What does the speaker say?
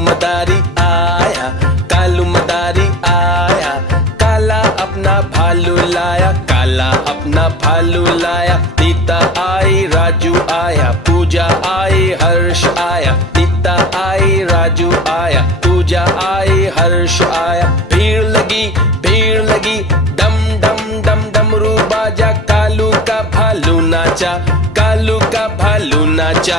मदारी आया, कालू मदारी आया। काला अपना भालू लाया, काला अपना भालू लाया। नीता आई राजू आया, पूजा आई हर्ष आया। नीता आई राजू आया, पूजा आई हर्ष आया। भीड़ लगी डम डम डम डमरू बाजा। कालू का भालू नाचा, कालू का भालू नाचा।